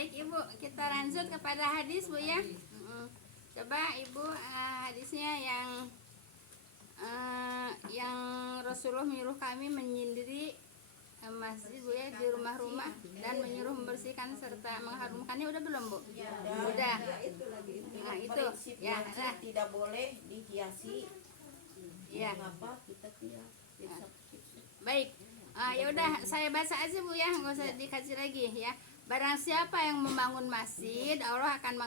baik Ibu, kita lanjut kepada hadis Bu ya. Coba Ibu, hadisnya yang Rasulullah menyuruh kami menyendiri masjid Bu ya, di rumah-rumah dan menyuruh membersihkan serta mengharumkannya. Udah belum Bu? Udah. Nah itu ya, nah. Tidak boleh dihiasi. Ya. Mengapa kita tidak? Baik. Ya udah, saya baca aja Bu ya, nggak usah dikaji lagi ya. Barang siapa yang membangun masjid, Allah akan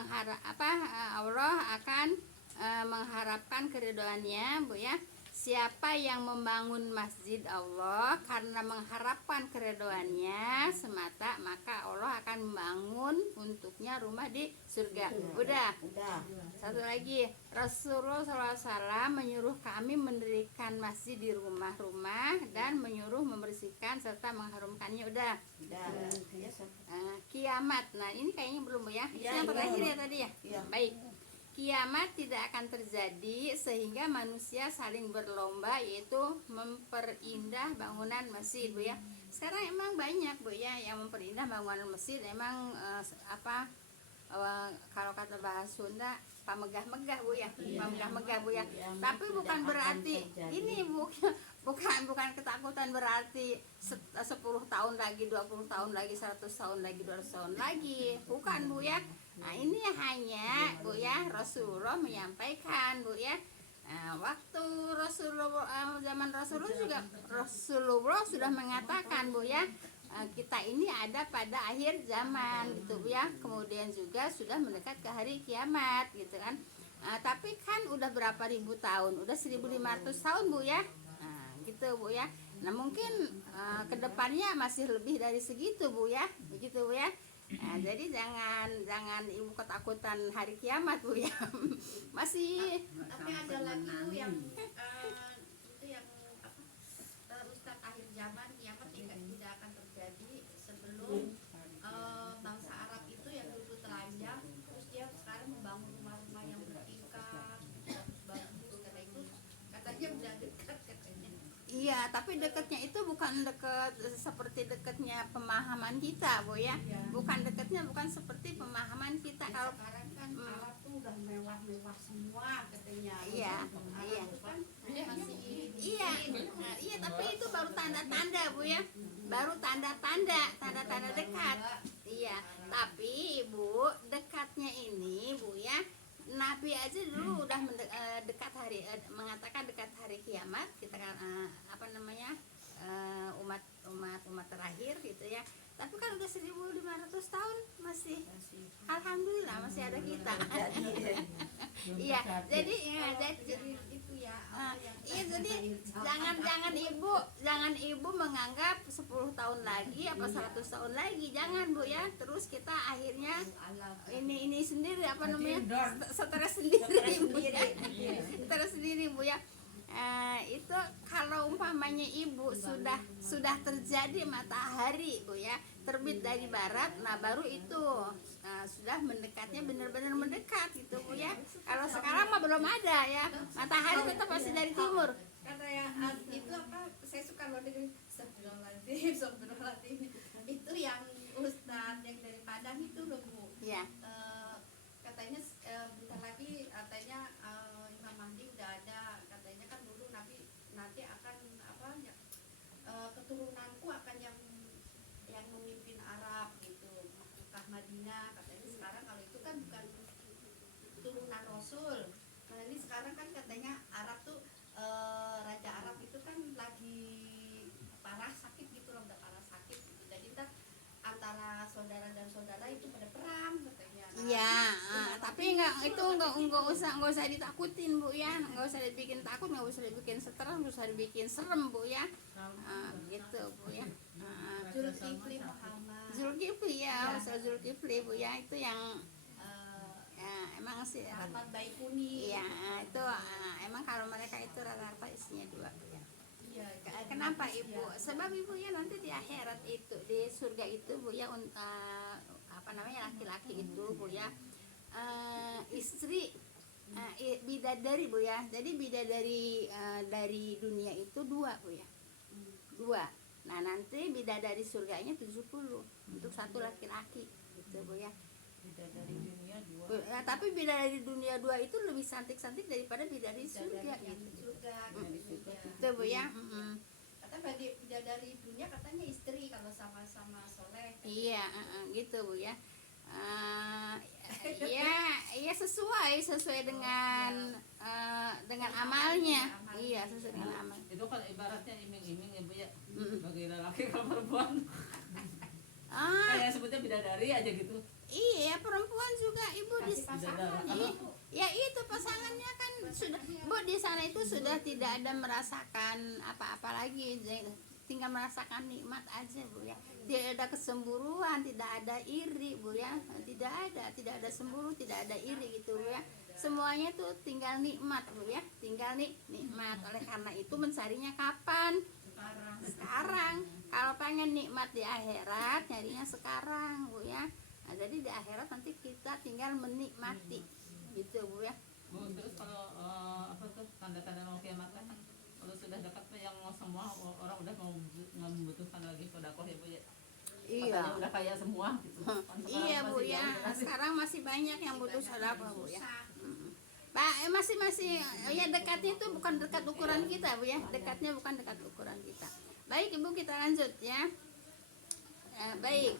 mengharapkan keridhoannya Bu ya. Siapa yang membangun masjid Allah karena mengharapkan keridhoannya semata, maka Allah akan membangun untuknya rumah di surga. Udah. Satu lagi, Rasulullah SAW menyuruh kami mendirikan masjid di rumah-rumah dan menyuruh membersihkan serta mengharumkannya. Udah. Kiamat. Nah ini kayaknya belum ya. Yang terakhir ya tadi ya. Baik. Kiamat tidak akan terjadi sehingga manusia saling berlomba, yaitu memperindah bangunan masjid Bu ya. Sekarang emang banyak Bu ya yang memperindah bangunan masjid. Emang kalau kata bahasa Sunda pamegah-megah Bu ya, pamegah-megah Bu ya. Tapi bukan berarti ini bukan ketakutan berarti 10 tahun lagi, 20 tahun lagi, 100 tahun lagi, 200 tahun lagi. Bukan Bu ya. Nah ini hanya Bu ya, Rasulullah menyampaikan Bu ya. Nah, waktu zaman Rasulullah sudah mengatakan Bu ya, kita ini ada pada akhir zaman gitu Bu ya. Kemudian juga sudah mendekat ke hari kiamat gitu kan. Tapi kan udah berapa ribu tahun, udah 1500 tahun Bu ya. Nah gitu Bu ya. Nah mungkin kedepannya masih lebih dari segitu Bu ya, begitu Bu ya. Nah, jadi jangan Ibu ketakutan hari kiamat Bu ya. Masih. Tapi ada lagi Bu yang itu yang Ustaz, akhir zaman kiamat tidak akan terjadi sebelum bangsa Arab itu yang dulu telanjang, terus dia sekarang membangun rumah-rumah yang bertingkat bagus, karena itu katanya udah dekat katanya. Iya, tapi dekatnya itu bukan dekat seperti dekatnya pemahaman kita Bu ya. Bukan dekatnya bukan seperti pemahaman kita. Kalau Sekarang kan Arab tuh udah mewah-mewah semua katanya. Iya. Kan masih Iya, tapi itu baru tanda-tanda Bu ya. Baru tanda-tanda dekat. Iya, tapi Ibu, dekatnya ini Bu ya, Nabi aja dulu udah mengatakan dekat hari kiamat. Kita kan umat terakhir gitu ya. Tapi kan udah 1500 tahun masih alhamdulillah masih ada kita. Iya, jadi itu ya. jadi jangan ibu menganggap 10 tahun lagi apa 100 tahun lagi, jangan Bu ya. Terus kita akhirnya ini sendiri stres sendiri Bu ya. Stres sendiri Bu ya. Itu kalau umpamanya Ibu sudah terjadi matahari Bu ya, terbit dari barat, nah baru itu sudah mendekatnya benar-benar mendekat gitu Bu ya. Kalau sekarang mah belum ada ya, matahari tetap masih dari timur. Kata ya itu saya suka loh dengerin Astagfirullahaladzim itu yang Ustadz yang dari Padang itu loh Bu. Iya. Katanya bentar lagi katanya Imam Mahdi udah ada, katanya kan dulu Nabi nanti akan keturunanku akan yang memimpin Arab gitu, Mekah Madinah katanya. Sekarang kalau itu kan bukan turunan Rasul. Nah ini sekarang kan katanya Arab tuh Raja Arab itu kan lagi parah sakit gitu loh, udah parah sakit gitu. Jadi ntar antara saudara dan saudara itu pada perang katanya. Iya, tapi nggak usah ditakutin Bu ya, nggak usah dibikin takut, nggak usah dibikin stres, nggak usah dibikin serem Bu ya. Gitu Bu ya. Zulkifli Muhammad. Zulkifli ya, Ustaz Zulkifli Bu ya, itu yang emang sih Muhammad Baikuni. Iya, itu emang kalau mereka itu rata-rata isinya 2 Bu ya. Iya. Kenapa Ibu? Sebab Ibu ya nanti di akhirat itu, di surga itu Bu ya, laki-laki itu Bu ya, istri bidadari Bu ya. Jadi bidadari dari dunia itu 2 Bu ya. 2. Nah nanti bidadari surganya 70 untuk satu laki-laki gitu Bu ya. Bidadari dunia 2. Ya, tapi bidadari dunia 2 itu lebih cantik-cantik daripada bidadari surga yang gitu. surga gitu ya. Itu Bu ya. Kata bagi bidadari dunia katanya istri kalau sama-sama soleh. Iya, gitu Bu ya. Ya sesuai dengan amalnya. Iya, sesuai dengan amal. Itu kan ibaratnya iming-iming ya Bu ya. Bagi lelaki kalau perempuan kayak sebutnya bidadari aja gitu. Iya, perempuan juga Ibu di Pasangan ya itu pasangannya kan sudah Bu di sana itu sudah tidak ada merasakan apa-apa lagi, tinggal merasakan nikmat aja Bu ya. Tidak ada kesemburuan, tidak ada iri Bu ya, tidak ada semburu, tidak ada iri gitu Bu ya. Semuanya tuh tinggal nikmat Bu ya, tinggal nikmat. Oleh karena itu mencarinya kapan? Sekarang. Kalau pengen nikmat di akhirat, nyarinya sekarang Bu ya. Nah, jadi di akhirat nanti kita tinggal menikmati gitu Bu ya. Bu, terus kalau apa tuh tanda-tanda mau kiamat kan kalau sudah dekat tuh yang semua orang udah mau membutuhkan lagi sedekah ya Bu ya. Iya. Katanya udah kaya semua gitu. Kan Iya Bu masih ya. jauh. Sekarang masih banyak yang butuh sedekah Bu ya. Pak masih ya dekatnya itu bukan dekat ukuran kita Bu ya. Dekatnya bukan dekat ukuran kita. Baik Ibu, kita lanjut ya. Baik.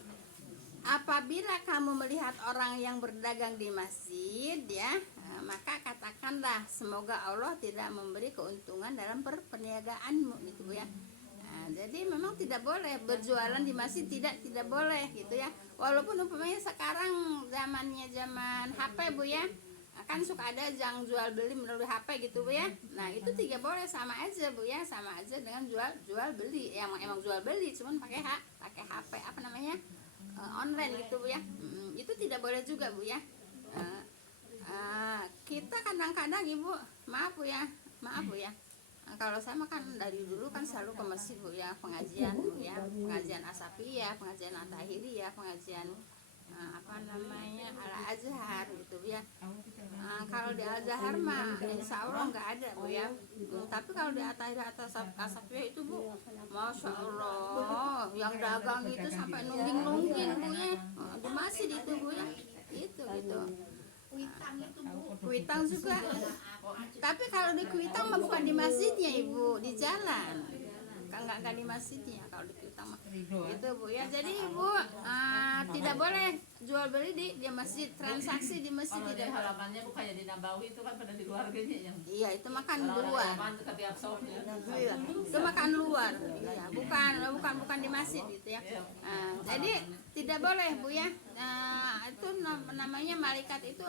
Apabila kamu melihat orang yang berdagang di masjid ya, maka katakanlah semoga Allah tidak memberi keuntungan dalam perniagaanmu gitu Bu ya. Nah, jadi memang tidak boleh berjualan di masjid, tidak boleh gitu ya. Walaupun umpamanya sekarang zamannya zaman HP Bu ya, kan suka ada yang jual beli melalui HP gitu Bu ya. Nah itu tidak boleh, sama aja Bu ya, sama aja dengan jual beli. Emang jual beli, cuman pakai HP apa namanya, online gitu Bu ya. Itu tidak boleh juga Bu ya. Kita kadang-kadang Ibu, maaf Bu ya, kalau saya mah kan dari dulu kan selalu ke masjid Bu ya, pengajian Bu ya, pengajian Asapiyah, pengajian At-Tahiriyah, pengajian apa namanya Al-Azhar gitu Bu ya. Kalau di Al-Azhar mah insya Allah nggak ada Bu ya. Tapi kalau di At-Tahiriyah atau Asapiyah itu Bu, Masya Allah, yang dagang itu sampai nungging-nungging Bu ya, di masjid itu Bu ya, itu gitu. Kuitang itu Bu. Kuitang juga. Tapi kalau di Kuitang mah bukan di masjidnya Ibu, di jalan. Enggak di masjidnya kalau di Kuitang mah. Itu Bu ya. Jadi Ibu tidak boleh jual beli di masjid, transaksi di masjid Kalau di tidak boleh. halamannya Bu kayak di Nabawi itu kan pada di luar gini yang Iya, itu makan kalau ada luar. halaman ke tiap shop ya. Iya, itu makan luar. Iya, bukan di masjid gitu ya. Jadi tidak boleh Bu ya. Itu namanya malaikat itu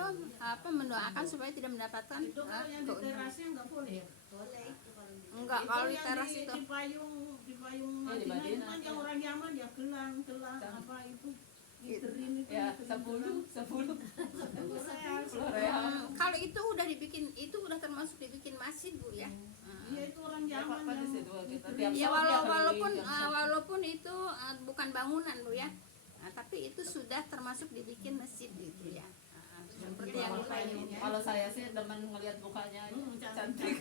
mendoakan supaya tidak mendapatkan Itu kalau yang di terasnya nggak boleh ya? Boleh itu kalau di enggak kalau di yang teras itu. di payung di Madinah itu Madinah. kan yang orang Yaman ya gelang apa itu iterin itu Ya, itu 10 Kalau itu udah dibikin, itu udah termasuk dibikin masjid Bu ya. iya itu orang Ya, Yaman Pak, di yang situ kita tiap Ya shop dia walaupun keliling tiap shop. walaupun itu bukan bangunan Bu ya. Tapi itu sudah termasuk dibikin masjid gitu ya. Seperti yang Kalau saya sih demen ngelihat mukanya cantik.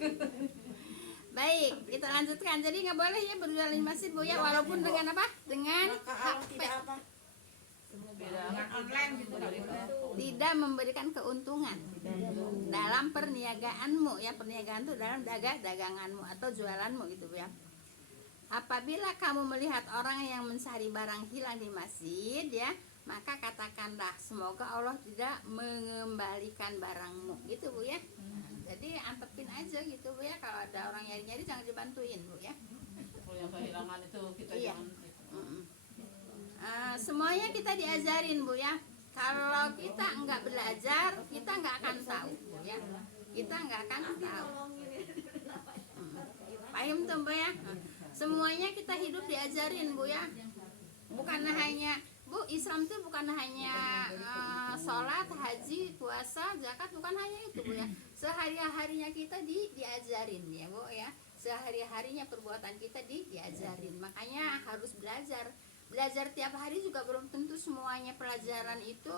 baik, kita lanjutkan. Jadi nggak boleh ya berjualan di masjid Bu ya, walaupun dengan apa? Dengan HP. Beda online gitu Tidak memberikan keuntungan dalam perniagaanmu ya. Perniagaan itu dalam daganganmu atau jualanmu gitu Bu ya. Apabila kamu melihat orang yang mencari barang hilang di masjid ya, maka katakanlah semoga Allah tidak mengembalikan barangmu gitu Bu ya. Jadi antepin aja gitu Bu ya, kalau ada orang nyari-nyari jangan dibantuin Bu ya. Kalau yang kehilangan itu kita Iya. jangan Semuanya kita diajarin Bu ya. Kalau kita nggak belajar, kita nggak akan tahu Bu ya. Kita nggak akan tahu. Paham tuh Bu ya? Semuanya kita hidup diajarin Bu ya. Bukan hanya Bu, Islam itu bukan hanya sholat, haji, puasa, zakat, bukan hanya itu Bu ya. Sehari-harinya kita diajarin ya Bu ya. Sehari-harinya perbuatan kita diajarin. Makanya harus belajar. Belajar tiap hari juga belum tentu semuanya pelajaran itu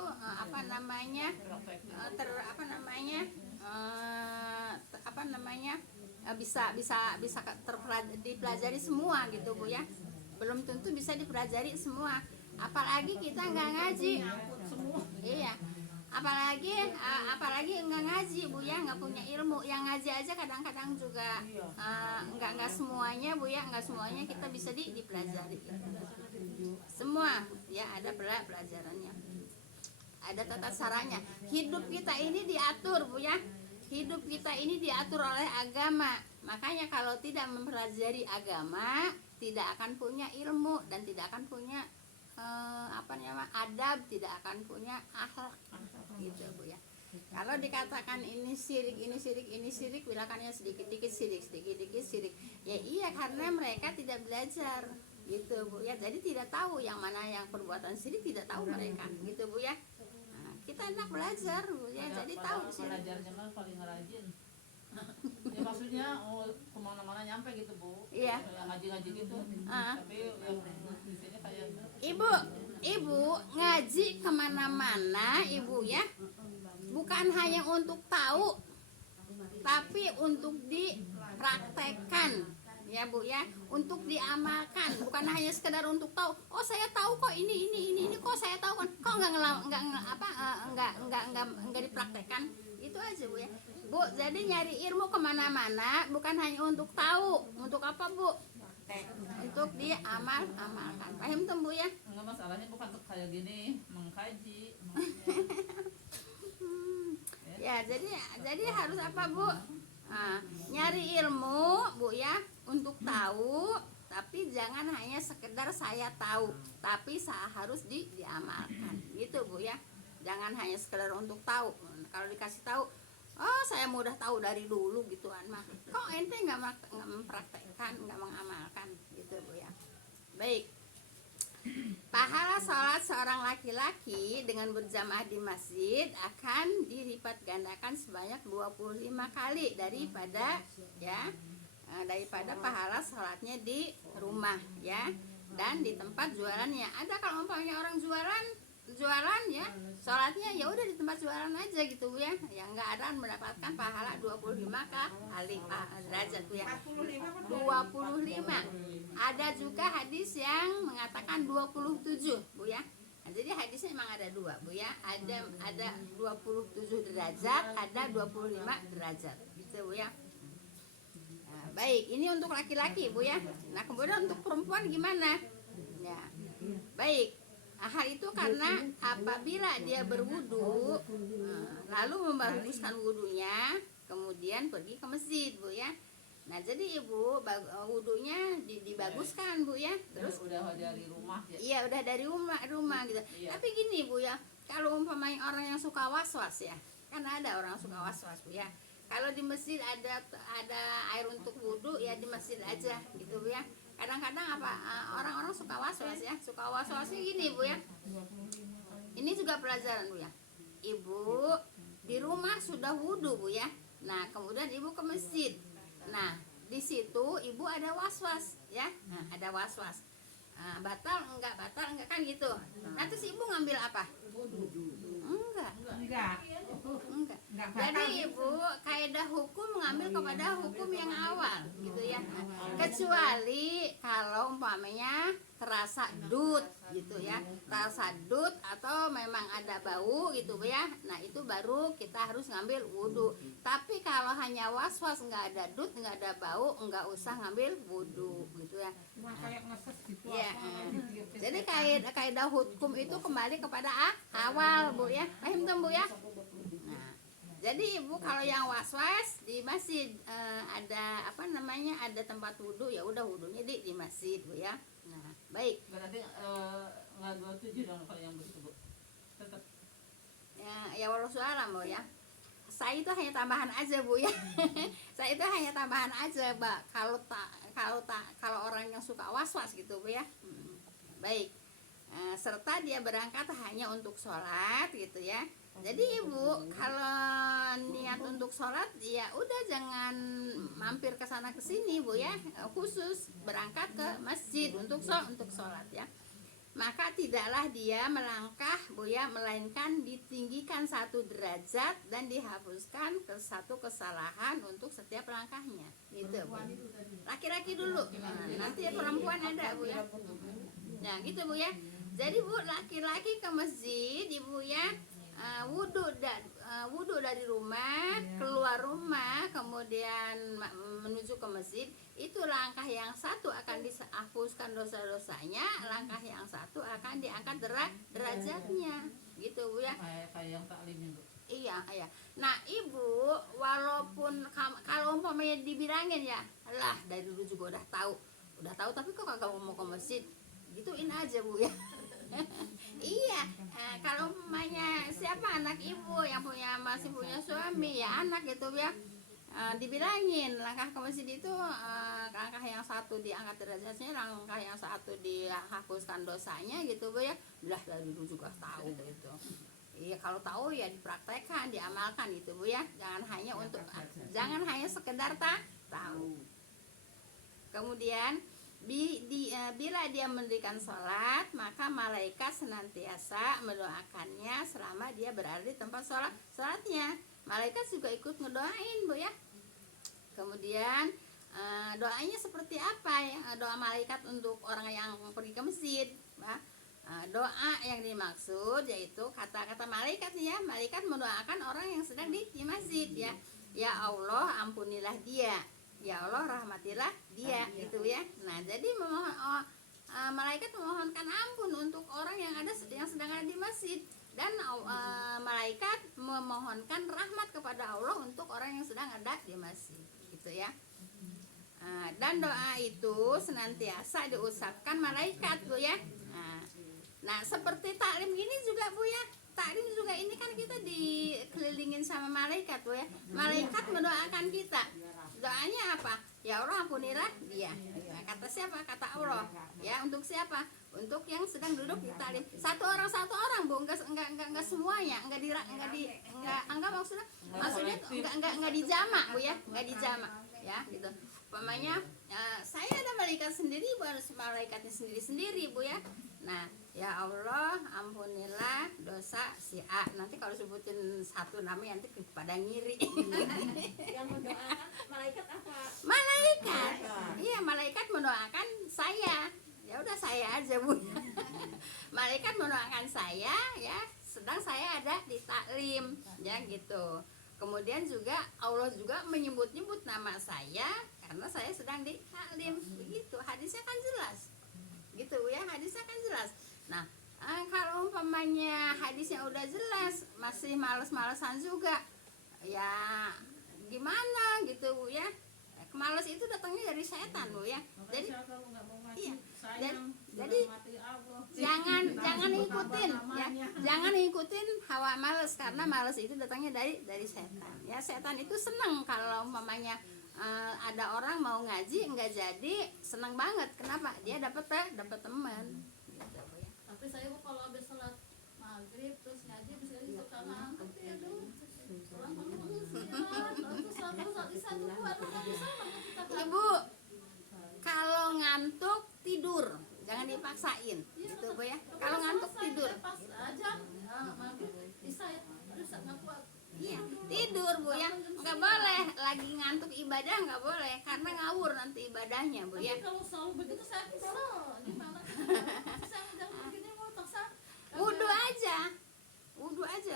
bisa dipelajari semua gitu Bu ya. belum tentu bisa dipelajari semua. Apalagi kita nggak ngaji. Iya. Apalagi nggak ngaji Bu ya, nggak punya ilmu. Yang ngaji aja kadang-kadang juga nggak semuanya Bu ya, nggak semuanya kita bisa dipelajari. Semua ya ada pelajarannya, ada tata caranya. Hidup kita ini diatur Bu ya, hidup kita ini diatur oleh agama. Makanya kalau tidak mempelajari agama, tidak akan punya ilmu dan tidak akan punya adab, tidak akan punya akhlak gitu Bu ya. Kalau dikatakan ini syirik, bilangannya sedikit-dikit syirik, sedikit-dikit syirik. Ya iya, karena mereka tidak belajar gitu Bu ya. Jadi tidak tahu yang mana yang perbuatan syirik, tidak tahu mereka gitu Bu ya. Nah, kita enak belajar Bu ya, jadi tahu syirik. Belajarnya mah paling rajin. Ya maksudnya kemana-mana nyampe gitu Bu. Iya. Yang ngaji-ngaji gitu. Tapi yang di sini kayak Ibu ngaji kemana-mana Ibu ya, bukan hanya untuk tahu, tapi untuk dipraktekkan ya Bu ya, untuk diamalkan, bukan hanya sekedar untuk tahu. Oh saya tahu kok ini kok saya tahu kan, kok nggak dipraktekkan, itu aja Bu ya. Bu, jadi nyari ilmu kemana-mana bukan hanya untuk tahu, untuk apa Bu? Untuk diamalkan. Paham tuh Bu ya? enggak, masalahnya bukan kayak gini mengkaji. Ya, jadi harus apa Bu? Nyari ilmu Bu ya, untuk tahu, tapi jangan hanya sekedar saya tahu, tapi harus diamalkan gitu Bu ya. Jangan hanya sekedar untuk tahu. Kalau dikasih tahu, oh saya mudah tahu dari dulu gituan mah, kok ente nggak mempraktekkan, nggak mengamalkan gitu Bu ya. Baik, pahala sholat seorang laki-laki dengan berjamaah di masjid akan dilipat gandakan sebanyak 25 kali daripada pahala sholatnya di rumah ya, dan di tempat jualannya. Ada kalau umpamanya orang jualan ya, sholatnya ya udah di tempat jualan aja gitu Bu ya, yang nggak ada mendapatkan pahala 25 kali derajat Bu ya. 25. Ada juga hadis yang mengatakan 27 Bu ya. Nah, jadi hadisnya memang ada dua Bu ya, ada 27 derajat, ada 25 derajat gitu Bu ya. Nah, baik, ini untuk laki-laki Bu ya. Nah kemudian untuk perempuan gimana ya? Baik, hal itu karena apabila dia berwudu lalu membaguskan wudunya, kemudian pergi ke masjid Bu ya. Nah jadi Ibu wudunya dibaguskan Bu ya, terus udah dari rumah ya. Iya udah dari rumah gitu. Iya. Tapi gini Bu ya, kalau umpamanya orang yang suka was-was ya, kan ada orang suka was-was Bu ya. Kalau di masjid ada air untuk wudu ya, di masjid aja gitu Bu ya. Kadang-kadang orang-orang suka was-was ya, suka was-wasnya gini Bu ya. Ini juga pelajaran Bu ya. Ibu di rumah sudah wudu Bu ya. Nah kemudian Ibu ke masjid. Nah di situ Ibu ada was-was ya. Nah, ada was-was. Batal enggak kan gitu. Nah terus Ibu ngambil apa? Enggak. Jadi Ibu kaidah hukum mengambil kepada hukum yang awal gitu ya. Kecuali kalau umpamanya terasa dut gitu ya, terasa dut atau memang ada bau gitu ya. Nah itu baru kita harus ngambil wudhu. Tapi kalau hanya was-was, nggak ada dut, nggak ada bau, nggak usah ngambil wudhu gitu ya. Ya. Jadi kaidah hukum itu kembali kepada awal Bu ya. Paham tuh Bu ya? Nah, jadi Ibu kalau yang was-was di masjid ada ada tempat wudhu, ya udah wudhunya di masjid Bu ya. Nah, baik. Berarti nggak 27 dong kalau yang begitu Bu. Tetap. Ya walau alam Bu ya. Saya itu hanya tambahan aja Bu ya. Saya itu hanya tambahan aja Mbak. Kalau orang yang suka was-was gitu Bu ya. Baik. Serta dia berangkat hanya untuk sholat gitu ya. Jadi Ibu kalau niat untuk sholat ya udah jangan mampir ke sana ke sini Bu ya, khusus berangkat ke masjid untuk sholat ya. maka tidaklah dia melangkah Bu ya, melainkan ditinggikan 1 derajat dan dihapuskan ke 1 kesalahan untuk setiap langkahnya. Gitu Bu. Laki-laki dulu. Nah, nanti perempuan ada Bu ya. Nah, gitu Bu ya. Jadi Bu, laki-laki ke masjid Ibu ya, wudhu dari rumah, keluar rumah, kemudian menuju ke masjid, itu langkah yang 1 akan dihapuskan dosa-dosanya, langkah yang 1 akan diangkat derajatnya, gitu Bu ya. Kayak yang taklim itu. Iya, iya. Nah Ibu, walaupun kalau umpamanya dibilangin ya, lah dari dulu juga udah tahu tapi kok kagak mau ke masjid, gituin aja Bu ya. Iya, kalau umpamanya siapa anak Ibu yang masih punya suami ya anak gitu ya, dibilangin langkah ke masjid itu, langkah yang 1 diangkat derajatnya, langkah yang 1 dihapuskan dosanya gitu Bu ya. Udah dari dulu juga tahu gitu. Iya, kalau tahu ya dipraktekkan, diamalkan gitu Bu ya. Jangan hanya sekedar tahu. Kemudian bila dia mendirikan sholat, maka malaikat senantiasa mendoakannya selama dia berada di tempat sholatnya. Malaikat juga ikut ngedoain Bu ya. Kemudian doanya seperti apa ya? Doa malaikat untuk orang yang pergi ke masjid ya. Doa yang dimaksud yaitu kata-kata malaikat ya. Malaikat mendoakan orang yang sedang di masjid ya. Ya Allah, ampunilah dia. Ya Allah, rahmatilah dia, gitu ya. Nah, jadi malaikat memohonkan ampun untuk orang yang sedang ada di masjid, dan malaikat memohonkan rahmat kepada Allah untuk orang yang sedang ada di masjid, gitu ya. Dan doa itu senantiasa diucapkan malaikat Bu ya. Nah, seperti taklim gini juga Bu ya. Taklim juga ini kan kita dikelilingin sama malaikat Bu ya. Malaikat mendoakan kita. Doanya apa? Ya Allah, ampunilah dia. Nah, kata siapa? Kata Allah. Ya, untuk siapa? Untuk yang sedang duduk di taklim. Satu orang Bu, enggak semuanya, enggak dijamak Bu ya, enggak dijamak ya gitu. Umpamanya saya ada malaikat sendiri, bukan malaikatnya sendiri-sendiri Bu ya. Nah, ya Allah, ampunilah dosa si A. Nanti kalau sebutin satu namanya nanti pada ngiri. Yang mendoakan malaikat apa? Malaikat. Iya, malaikat mendoakan saya. Ya udah saya aja Bu. Malaikat mendoakan saya ya, sedang saya ada di taklim ya gitu. Kemudian juga Allah juga menyebut-nyebut nama saya karena saya sedang di taklim. Begitu, hadisnya kan jelas. Gitu ya, hadisnya kan jelas. Nah, kalau umpamanya hadisnya udah jelas masih males-malesan juga, ya gimana gitu Bu ya. Males itu datangnya dari setan Bu ya. Jadi iya, jadi jangan ikutin ya, jangan ikutin hawa males, karena males itu datangnya dari setan ya. Setan itu seneng kalau umpamanya ada orang mau ngaji enggak jadi, seneng banget. Kenapa? Dia dapat teman gitu ya. Tapi saya kalau habis sholat maghrib terus ngaji bisa suka ngantuk ya dulu. Ibu, kalau ngantuk tidur, jangan dipaksain gitu Bu ya. Kalau ngantuk tidur. Pas aja maghrib bisa terus nggak kuat. Iya, tidur Bu ya. Enggak boleh lagi ngantuk ibadah, enggak boleh, karena ngawur nanti ibadahnya Bu ya. Tapi kalau selalu begitu saya kesel. Gimana? Saya udah begini mau paksa. Wudhu aja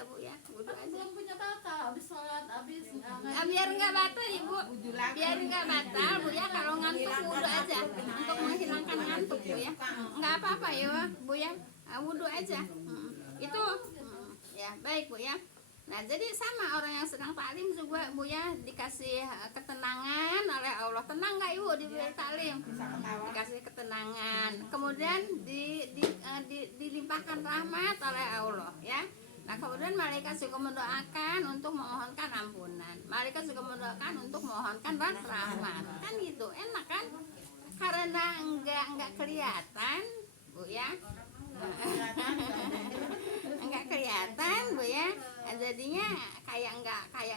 Bu ya, wudhu aja. Belum punya batal, habis sholat, habis Biar enggak batal Ibu, biar enggak batal Bu ya. Kalau ngantuk wudhu aja, untuk menghilangkan ngantuk Bu ya. Enggak apa-apa ya Bu ya, wudhu aja. Itu ya baik Bu ya. Nah, jadi sama orang yang sedang taklim juga Bu ya, dikasih ketenangan oleh Allah. Tenang nggak Ibu di taklim? Dikasih ketenangan. Kemudian dilimpahkan rahmat oleh Allah ya. Nah, kemudian malaikat juga mendoakan untuk memohonkan ampunan. Malaikat juga mendoakan untuk memohonkan rahmat. Kan gitu, enak kan? Karena enggak kelihatan Bu ya. Enggak kelihatan Bu ya. Jadinya kayak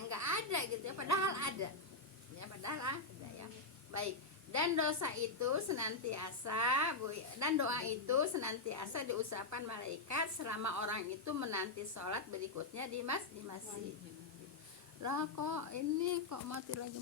enggak ada gitu ya, padahal ada. Ya, padahal ada ya. Baik. Dan dosa itu senantiasa dan doa itu senantiasa diucapkan malaikat selama orang itu menanti sholat berikutnya di masjid. Lah kok ini kok mati lagi.